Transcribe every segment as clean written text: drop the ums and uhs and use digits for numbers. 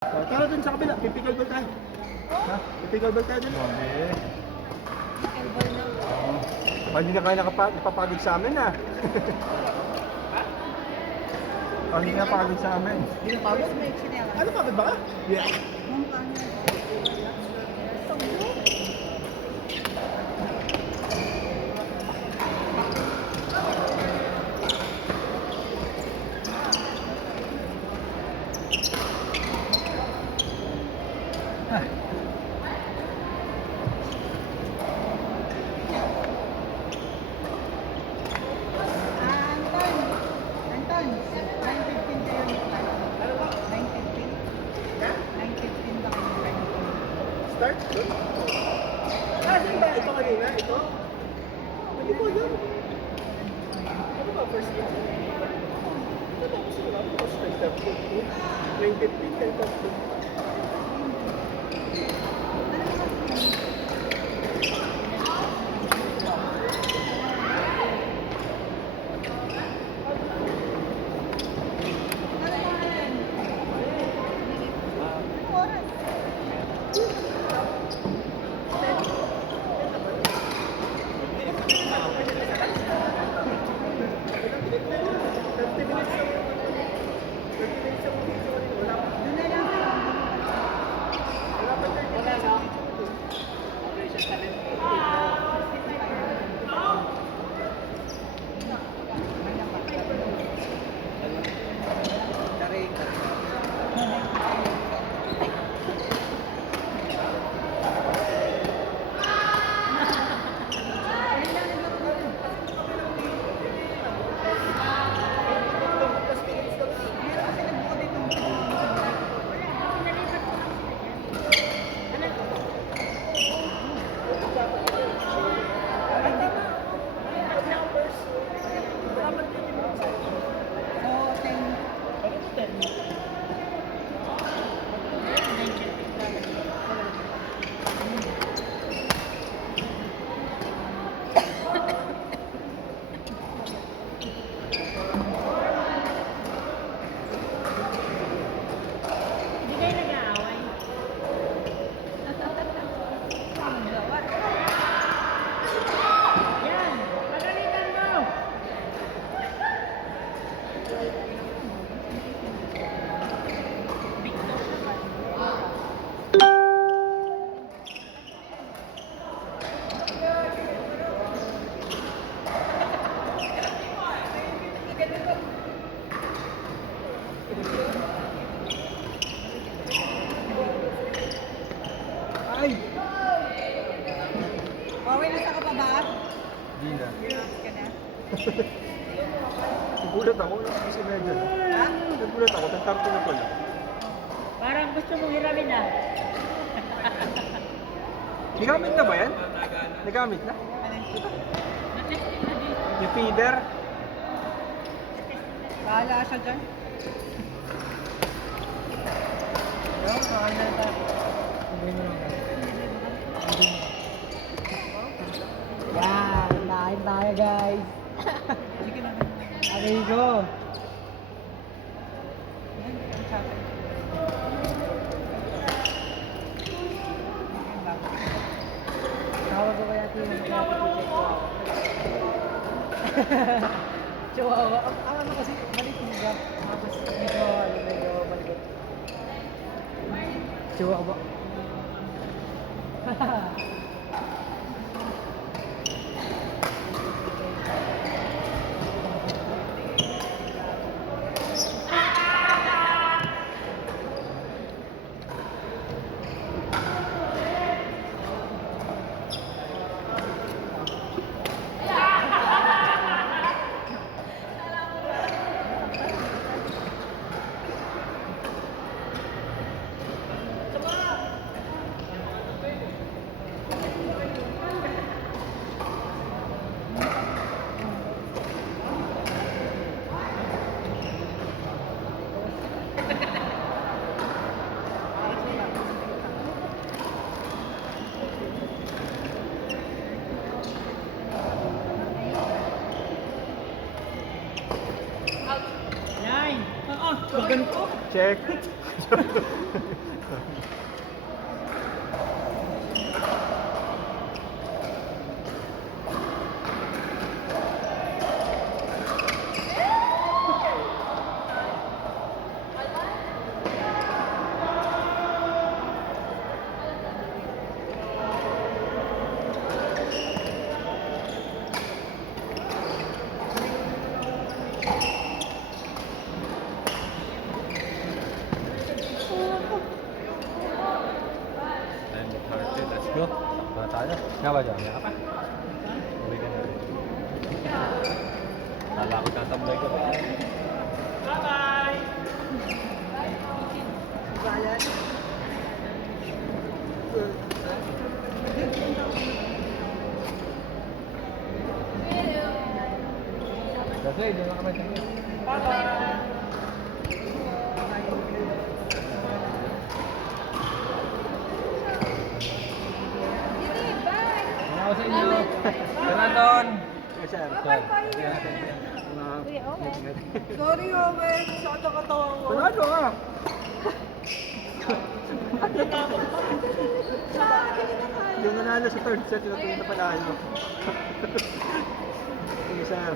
Tara dun sa kabila, pipickle ball tayo. Ha? Pipickle ball tayo dun. Grabe. Pickleball na. Oo. Pag hindi na kayo napapagod sa amin ah. Pag hindi napagod sa amin. Hindi na pagod? May chinelas. Ano pagod ba ka? Yeah. Mong kanya. Anton, 9:15 kayo ni Clark. 9:15? 9:15 ba kayo ni Clark? Start? Dun? Saan ba? Ito kanina? Ito? Hindi mo yun. Ano ba? First game? Ano ba? Gusto ko lang. Tapos start 9:15, 10:15. Anong oras? Doon na lang So, 10. Hindi kayo nag-aaway. Yan! Pagalitan mo! Ay! Okay na sa ka pa ba? Hindi na. Relax ka na. Nagulat ako. Kasi medyo. Ha? Nagulat ako. Tantarto na pala. Parang gusto mong hiramin na. Nagamit na ba yan? Nagamit na? Na-testing na dito. Yung feeder? Bahala siya dyan. Yan! Kain tayo guys! Sige na. Aray ko! Yan, ang sabi. Yan lang. Tawag ko kaya ito yung Chihuahua. Ang ano kasi, balik yung gap. Tapos medyo balik. Chihuahua. Check. Let's go. Sakto na tayo. Nga ba dyan? Nga ka pa? Uwi ka na rin. Kala ko tatambay ka pa. Bayan. Kasi, doon na kami tayo. Ako sa inyo. Donaton. Yes, sir. Sorry, Owen. Sakto katawan ko. Panalo ka. Yung nanalo sa third set, yung na panalo. Sige, sir.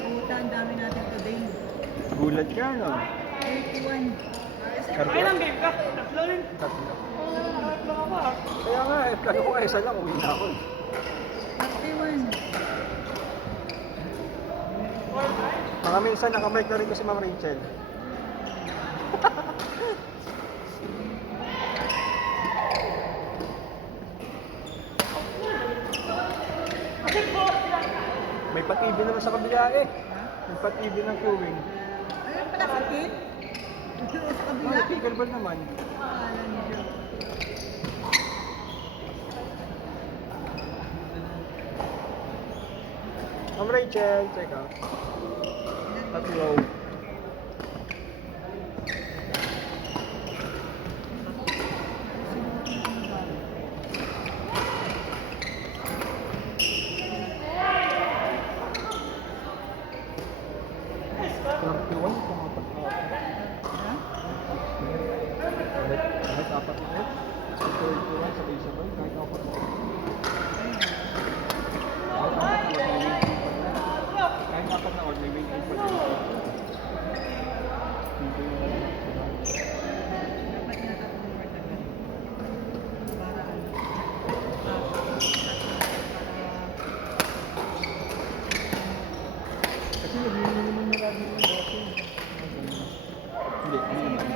Puta, ang dami natin today. Gulat ka, no? 31. Ilang game ka? Tatlo rin. Tatlo. Tatlo ka pa. Kaya nga, plano ko kayo isa lang, uwi na ako. 31. Mga minsan, nakamike na rin ko si Ma'am Rachel. May pat-ibig naman sa kabila eh. May pat-ibig ng queuing. Ayun pala, kapit. Sa kabila. May pickleball naman. Alam niyo. Ma'am Rachel, check out. Tatlo. Kahit apat na ulit. Sa 31, sabay-sabay. Kahit apat na ulit. Kahit apat na ulit, may waiting pa din. Hindi yung- Dapat nga tatlong word agad. Para ano. Kasi nag-iinom naman marami yung dati. Hindi, hindi naman.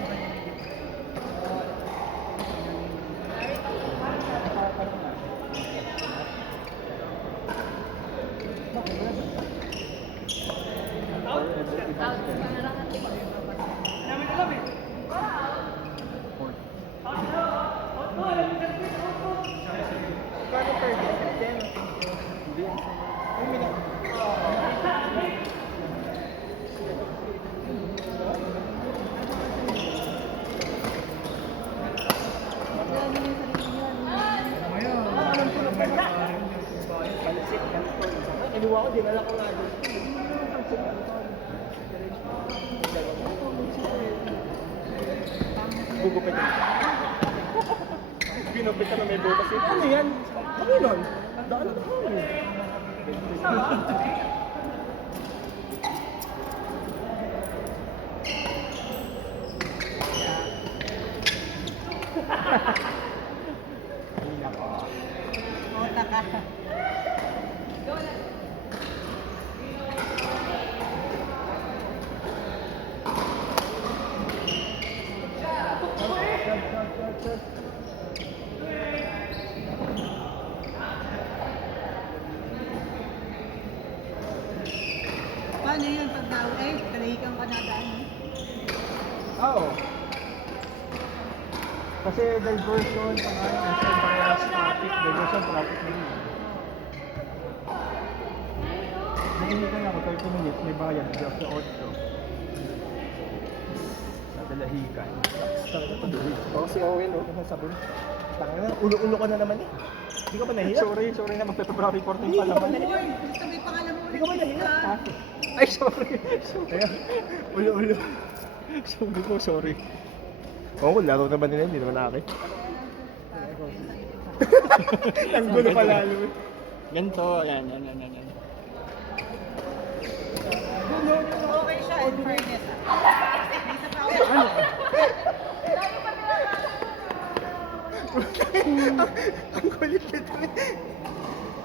Namin alam eh. Paano third game? Hindi. Ay, minute. Kinuha ko, dinala ko nga doon. Gugupit yun. Pinupit ka na may butas eh. Ano yan? Ano yun? Daan na ako eh. Hina pa. Ota ka. Paano yun pag kalahikan ka na daan? Oo. Kasi diversion, nasa parehas traffic, diversion traffic din yun. Nakinig ako 30 minutes, may bayad, just sa 8. Sa Dalahican. Oo, si Owen oh. Ano sabi? Tanga na, ulo-ulo ka na naman eh. Hindi ka ba nahiya? Sorry na, magpe-February 14 pa naman. Uy, basta may pangalan mo Hindi ka ba nahiya? ka. Ha? Ay, sorry. Ayan, ulo-ulo. Sorry po, sorry. Oo, laro naman nila, hindi naman akin. Ang gulo pa lalo. Ganito, yan. Okay siya, in fairness. Dito pa ako. Ang kulit nito.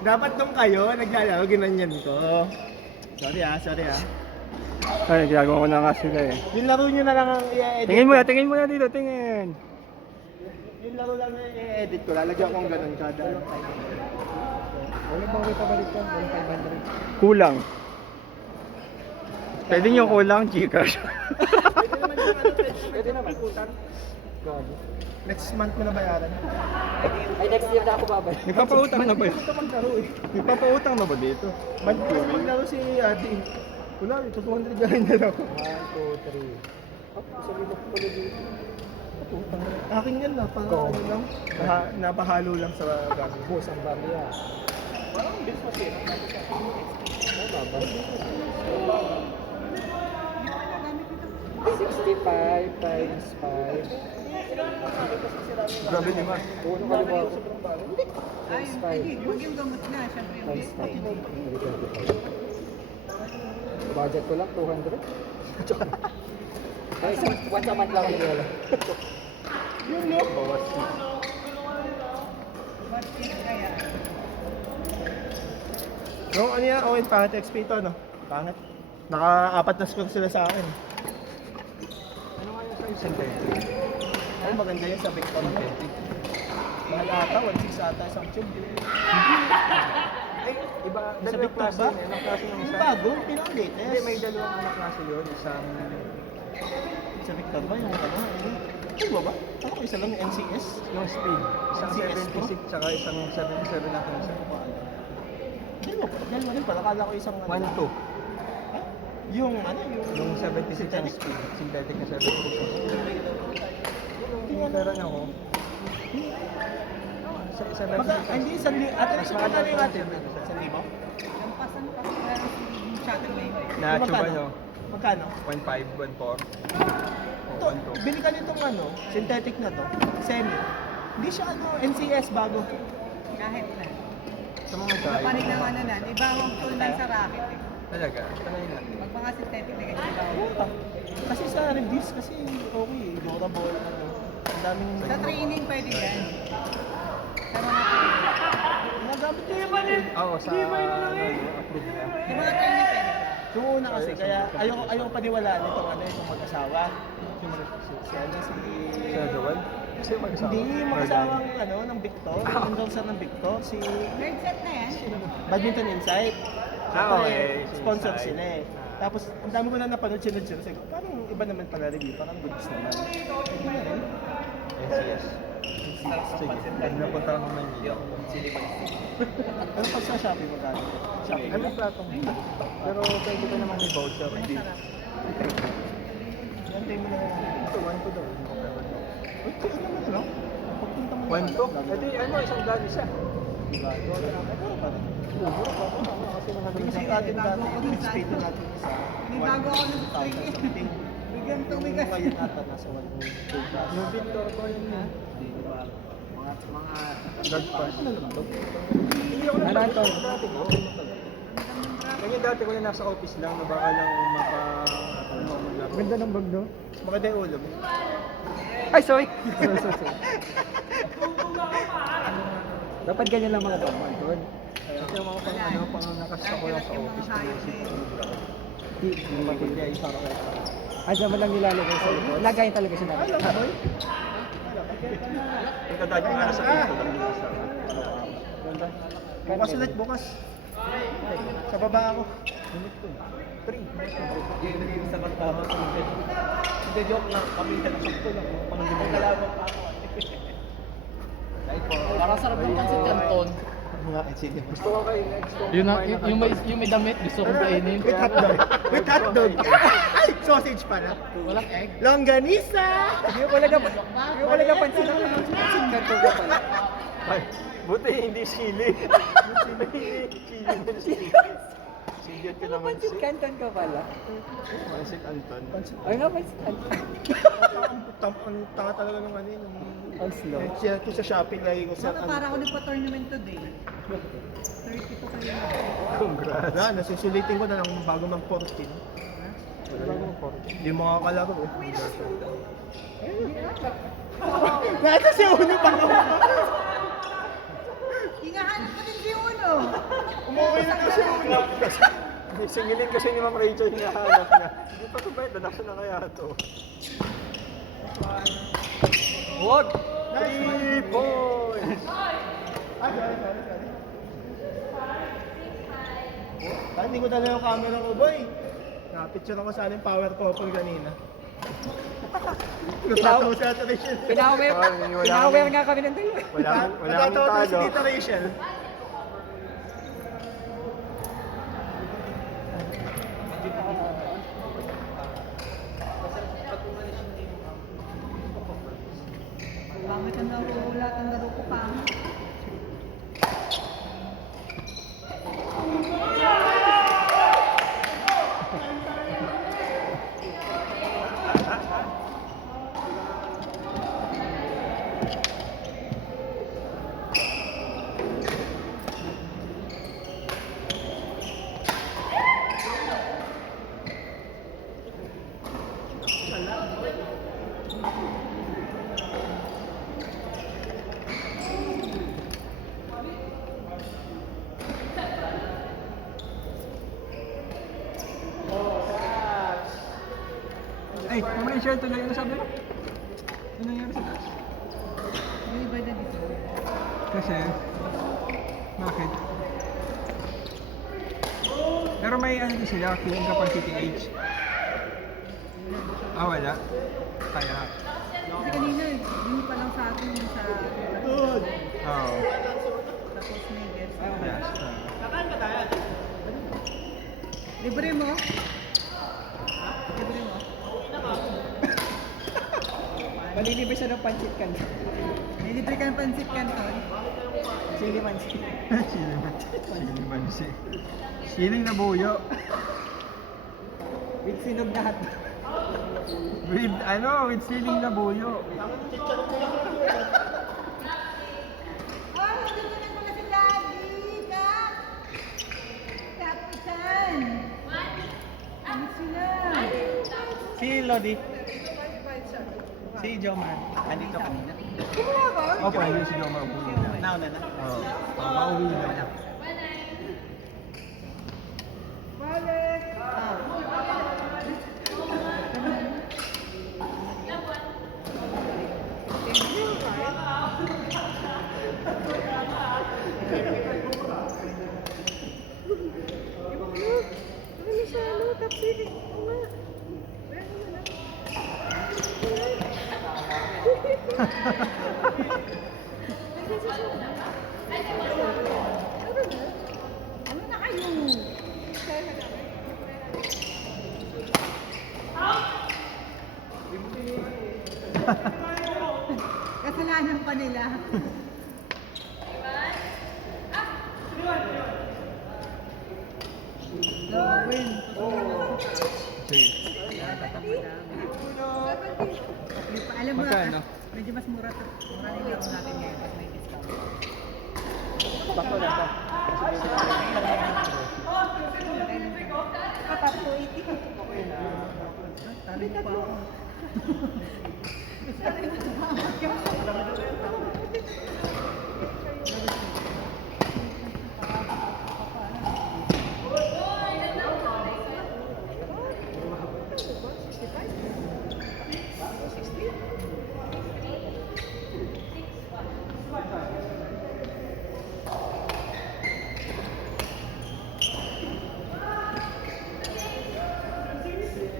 Dapat nung kayo, naglalaro, ginanyan ko. Sorry ah. Ay, ginagawa ko na nga sila eh. Yung laro nyo na lang ang i-edit. Tingin mo na dito, tingin. Yung laro lang na i-edit ko, lalagyan ko ng ganun kada. Wala bang may pabalik ka? 1,500. Kulang. Pwede nyo kulang, Gcash. Pwede naman. Next month mo na bayaran. Ay, next year na ako babalik. Nagpapautang na ba yun? Ito maglaro eh. Nagpapautang na ba dito? Maglaro si ate. Wala, ito 200 na rin na ako. 1, 2, 3. Sabi mo pala dito. Utang na. Akin yan na, pang ano lang. Napahalo lang sa gamit. Boss, ang dami yan. Parang bilis masira. Wala ba? 65 times 5. Grabe ni Mas. Puno ka ba? Ay, hindi. Huwag yung gamot na. Siyempre yung Times discount. 5. Budget ko lang, 200. Ay, once a month lang ako wala. Yun no? Bawas. What is kaya? No, ano yan? Owen, pangit XP ito, no? Pangit. Naka-4 na score sila sa akin. Ano nga yung sa'yo? Synthetic. Ay, maganda yun sa Victor. Mahal ata, 1.6 ata isang tube. Ay, iba. Sa Dalawang Victor klase ba? yun. Anong klase ng Yung isa? bago, pinaka-latest. Hindi, may dalawang anak klase yun. Isang... Sa Victor ba? Yung ano? Ano ba ba? Ako isa lang yung NCS. Yung speed. Isang CS Pro? 76 tsaka isang 77 na isa. Dalawa rin pala. Kala ko isang 1, 2. Yung ano? Yung 76 ang speed. Synthetic na 76. Yung meron ako. Sa Hindi, ate na siya Mas na yung ate. mahal pa. 1,000? Lampasan ko kasi meron yung shuttle lane. Na-achieve ba nyo? Magkano? 1.5, 1.4. Ito, bili ka nitong ano, synthetic na to, semi. Hindi siya ano, NCS bago. Kahit na. Sa mga Papanig tayo. ng ano na. Iba ang tool na sa racket eh. Talaga, tanayin natin. Pag mga synthetic na ganyan iba ang Puta. Kasi sa reviews kasi okay, durable, ano. Ang daming... Sa training pwede yan. Sa mga training. Nagamit ko yung ano. Oo, sa approved na. Sa mga training pwede. Yung una kasi, kaya ayoko paniwalaan itong ano, itong mag-asawa. Si ano, Sa Joel? Kasi yung mag-asawa. Hindi, yung mag-asawang ano, ng Victor, yung endorser ng Victor, si Third set na yan. Badminton Insight. Ah, okay. Siyempre, sponsor Insight. sila eh. Tapos, ang dami ko na napanood sunod-sunod. Sabi ko, parang iba naman pala review, parang goods naman. Hindi na rin. NCS. Sige, pag napunta ako ng Manila. Ano pag sa Shopee mo gano'n? Shopee. Ay, may platong. Pero pwede ka naman may voucher. Hindi. Masarap. Yan tayo mo na yan. Ito, 1 to daw. Uy, kaya naman ano? Pagpunta mo 1 to? Ito, ano, isang daan isa. Diba? Doon na ako. Mura pa ako. Kasi kasi atin dati, speed na natin isa. May bago ako ng training. Bigyan tumigas. Ngayon ata nasa 1.2 Yung Victor ko yun na. mga Guard pass. ano naman to? Hindi ako Ano nagpapit to? dati ko. Ganyan dati ko na nasa office lang na baka lang maglaro. Ganda ng bag, no? Maganda yung ulo mo. Ay, sorry! Dapat ganyan lang mga bag, doon. Kasi yung mga pang nakasta ko lang sa office ko yung Yung matigay. Ay, dyan mo lang nilalagay sa likod. Lagayin talaga siya natin. Alam mo, Pagkadaan ko na sa pinto lang nila sa bukas ulit, bukas. Sa baba ako. Sa magtama sa mga. Hindi, joke lang. Kami na nakakto lang. Pangalaman pa ako. Parang sarap ng pansit canton. Mga sige. Gusto ko kayo next to. Yung may damit, gusto kong kainin. With hotdog. With hotdog. Ay, sausage pala. Walang egg. Longganisa! Yung wala ka pansin ako. Kanto ka pala. Ay, buti hindi sili. Sili. Sigat ka Ano naman Pansit si. Canton ka pala? Pansit Anton. Ay nga, Pansit Canton. Ang tanga talaga ng ano yun. Ang slow. Siya ko sa shopping lagi ko sa Baka para ako nagpa-tournament today. 30 po kayo. Congrats. Wala, nasusulitin ko na lang bago ng 14. Bago ng 14. Hindi mo makakalaro eh. Nasa si Uno pa naman. Hinahanap ko din si Uno. Umuwi na kasi Uno. Singilin kasi ni Ma'am Rachel hinahanap niya. Hindi pa ito ba? Dadaksa na kaya ito. Wag! 3 points! Sorry. Hindi ko dala yung camera ko, boy. Napicture ako sana yung power couple kanina. Natatawa si Ate Rachel. Pinawer nga kami ng dalawa. Wala akong Natatawa si talo. Tita Rachel. Pangit ang nahuhulat ang laro ko pa. Ay, Ma'am Rachel, tuloy ano sabi mo? Ano nangyari sa taas? Yung iba na dito. Kasi, bakit? Pero may ano din sila, queuing capacity age. Ah, wala. Kaya. Kasi kanina, yun pa lang sa atin yung sa... Oo. Tapos may guest. Yes. Libre mo? Libre mo? Malilibre siya ng Pansit Canton. May libre ka ng Pansit Canton. Sili Mansit. Siling na buyo. With sinog na hot. With siling na buyo. Ay, hindi ko na pala si Daddy! Kak! Kapitan! Ano sila? Si Lodi. Si Jomar. Andito kanina. Opo, hindi si Joma uwi na. Nauna na. Oo. Mauwi na. Balik! Ano na kayo? Kasalanan pa nila. Gawin. Sige. Alam mo, Magkano? medyo mas mura to. Mura na yung natin ngayon kasi may discount. Bako na to. Patatlo 80. Talo mo pa ako.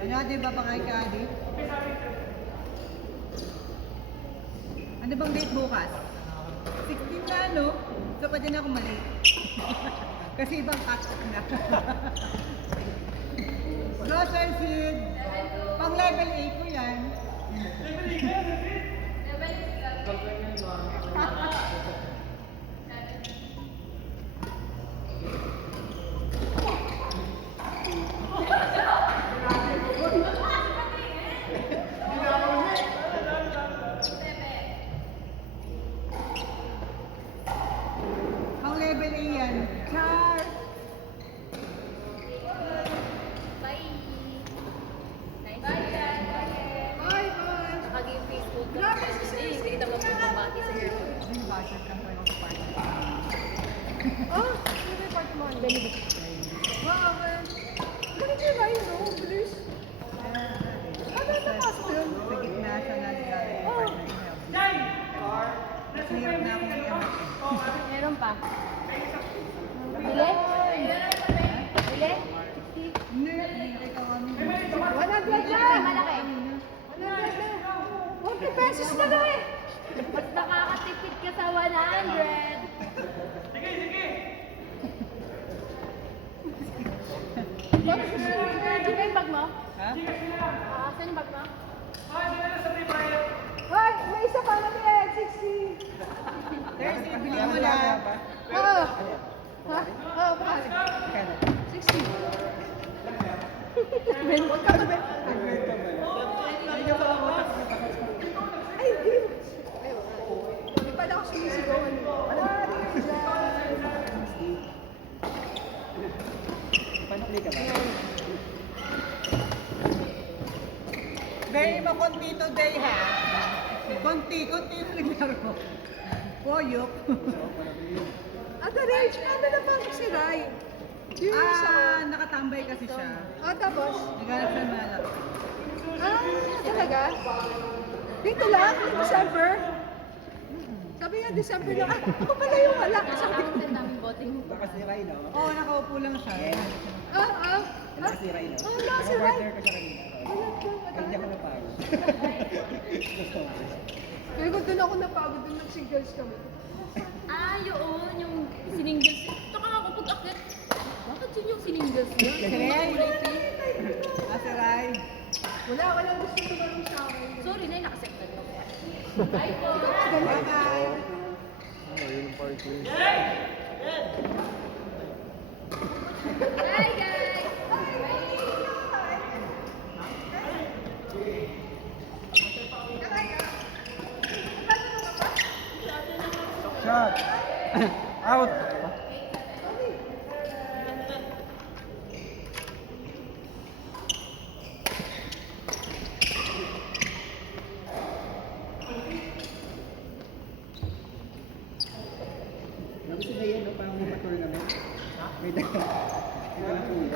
Ano, di ba pa kay Kadi? Ano bang date bukas? 16 na, no? So, pa din ako mali. Kasi ibang cut-off na. Grocer Sid! Pang level 8 ko yan. Bakit? Bakit yung line, no? Bilis. Ano na pasok yun? Sa gitna siya na yung partner niya. Mahirap na akong iyamak. Meron pa. Bili? Bili? Hindi, nakita ko ano. 100 lang! Malaki. 100 lang. 40 pesos na daw eh. Mas nakakatipid ka sa 100. Sige ba yung bag mo? Ha? Saan yung bag mo? Hoy, may isa pa na yan, 60. Thursday, bili mo lang. Oo. Ha? Oo, bakit? 60. Huwag ka tabi. Ay, di. Hindi pala ako sumisigaw. Paano-play ka ba? Very makonti today, ha? Konti na naglaro. Poyok. Ate Rach, ano na pasok si Rai? Nakatambay kasi siya. Tapos? Naghanap siya ng malak. Talaga? Dito lang? December? Sabi nga December lang. Ako pala yung wala. Sabi ko. Ang daming boting. Baka si Rai, no? Oo, nakaupo lang siya. Baka si Rai, no? Wala si Rai. Partner ko siya kanina. Ay, hindi ako napagod. Kaya kung doon ako napagod, doon nag-singles kami. Yun. Yung siningles. Taka nga ako pag-akit. Bakit yun yung siningles yun? Si Ray. Si Ray. Wala, walang gusto tumalong sa akin. Sorry na, nakasektan ko. Bye-bye. Ayun ang part 2. Hi guys! Shot! Out! Gusto na yan, no? Parang may pa-tournament. May dala. May dala po yun.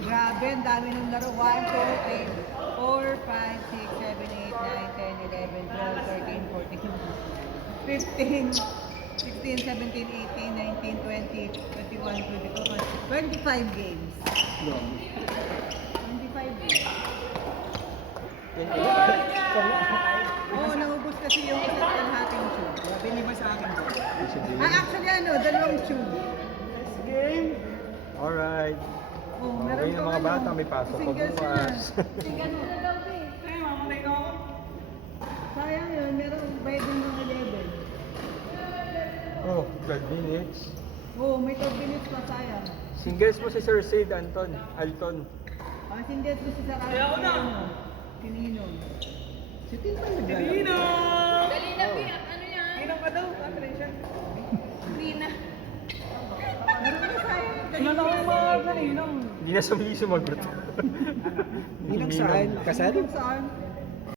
Grabe, ang dami ng laro. 1, 2, 3, 4, 5, 6, 7, 8, 9, 10, 11, 12, 13, 14, 15, 16, 17, 18, 19, 20, 21, 22, 25 games. 25 games. Oo, naubos kasi yung isa't kalahating tube. Binibay sa akin ko. Actually, dalawang tube. Alright. Oh, Okay na mga bata, may pasok pa singles bukas. Singles na daw, eh. Ay, mamatay ka ako. Sayang yun, meron pwedeng mga 11. Oh, 12 minutes. Oo, may 12 minutes pa, sayang. Singles mo si Sir Sid Alton. Singles ko si Sarah. Kaya ako na. Kininong. Si Tin pa yung naglalaro. Dali na, Pi. Ano yan? Kinong ka daw, Patricia. Hindi na. Meron na sayang. Kinong ako mga ganinong. Hindi na sumagot. Ninang saan? Kasal? Saan?